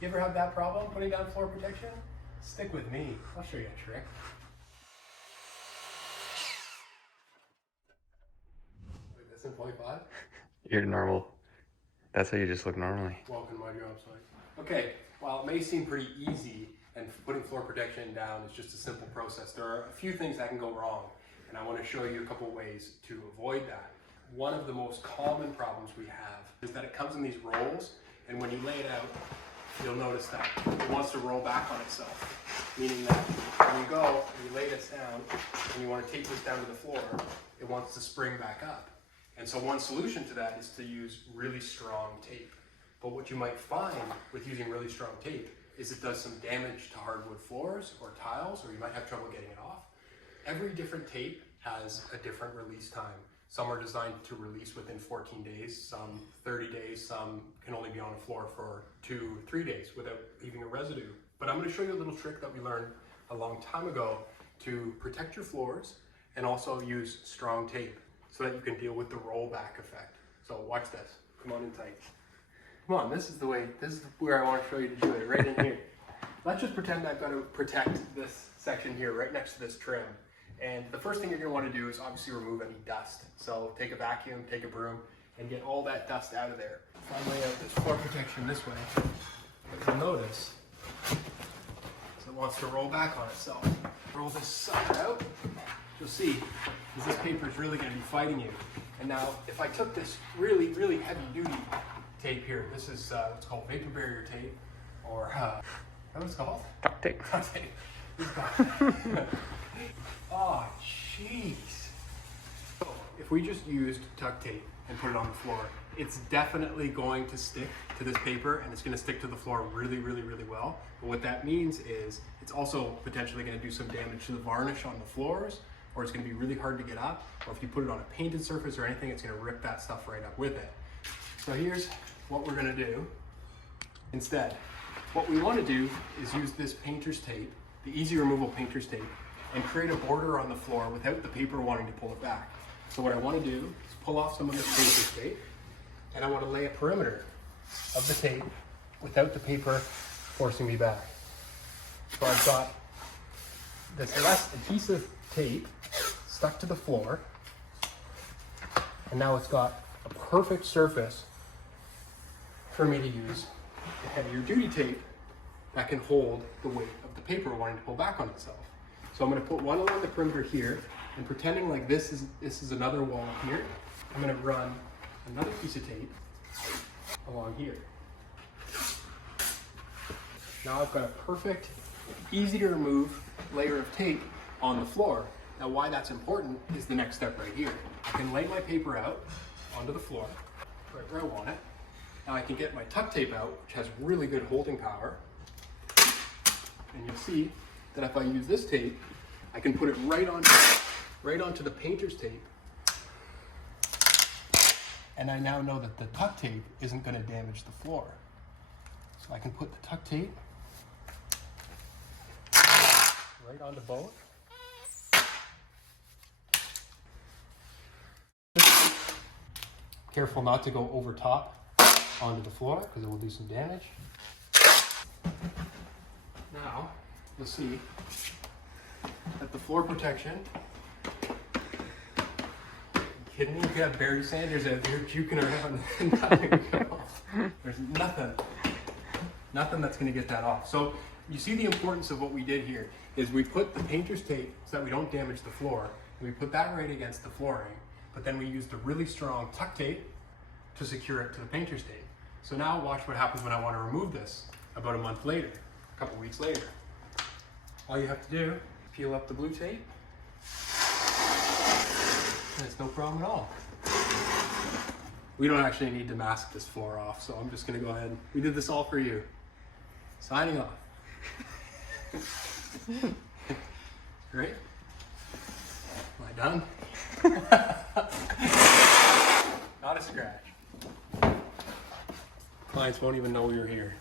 You ever have that problem putting down floor protection? Stick with me, I'll show you a trick. Like this in 0.5? You're normal. That's how you just look normally. Welcome to my job site. Okay, while it may seem pretty easy and putting floor protection down is just a simple process, there are a few things that can go wrong, and I want to show you a couple ways to avoid that. One of the most common problems we have is that it comes in these rolls, and when you lay it out, you'll notice that it wants to roll back on itself, meaning that when you go and you lay this down and you want to tape this down to the floor, it wants to spring back up. And so one solution to that is to use really strong tape. But what you might find with using really strong tape is it does some damage to hardwood floors or tiles, or you might have trouble getting it off. Every different tape has a different release time. Some are designed to release within 14 days, some 30 days, some can only be on the floor for 2-3 days without leaving a residue. But I'm going to show you a little trick that we learned a long time ago to protect your floors and also use strong tape so that you can deal with the rollback effect. So watch this. Come on in tight. Come on, this is where I want to show you to do it, right in here. Let's just pretend I've got to protect this section here right next to this trim. And the first thing you're going to want to do is obviously remove any dust. So take a vacuum, take a broom, and get all that dust out of there. If I lay out this floor protection this way, what you'll notice is it wants to roll back on itself. Roll this sucker out, you'll see this paper is really going to be fighting you. And now, if I took this really, really heavy duty tape here, this is what's called vapor barrier tape, or what is it called? Duct tape. Duct tape. Oh, jeez. So, if we just used duct tape and put it on the floor, it's definitely going to stick to this paper and it's going to stick to the floor really, really, really well. But what that means is it's also potentially going to do some damage to the varnish on the floors, or it's going to be really hard to get up, or if you put it on a painted surface or anything, it's going to rip that stuff right up with it. So here's what we're going to do instead. What we want to do is use this painter's tape, the easy removal painter's tape, and create a border on the floor without the paper wanting to pull it back. So what I want to do is pull off some of this painter's tape, and I want to lay a perimeter of the tape without the paper forcing me back. So I've got this less adhesive tape stuck to the floor, and now it's got a perfect surface for me to use the heavier duty tape that can hold the weight of the paper wanting to pull back on itself. So I'm going to put one along the perimeter here, and pretending like this is another wall here, I'm going to run another piece of tape along here. Now I've got a perfect, easy to remove layer of tape on the floor. Now why that's important is the next step right here. I can lay my paper out onto the floor, right where I want it. Now I can get my tuck tape out, which has really good holding power. And you'll see that if I use this tape, I can put it right onto the painter's tape. And I now know that the tuck tape isn't going to damage the floor. So I can put the tuck tape right onto both. Careful not to go over top onto the floor because it will do some damage. Now, you'll see that the floor protection, you kidding me? You could have Barry Sanders out there juking around and nothing. There's nothing that's going to get that off. So you see the importance of what we did here is we put the painter's tape so that we don't damage the floor. And we put that right against the flooring, but then we used a really strong tuck tape to secure it to the painter's tape. So now watch what happens when I want to remove this about a month later, a couple weeks later. All you have to do, peel up the blue tape, and it's no problem at all. We don't actually need to mask this floor off, so I'm just going to go ahead. We did this all for you. Signing off. Great. Am I done? Not a scratch. Clients won't even know you're here.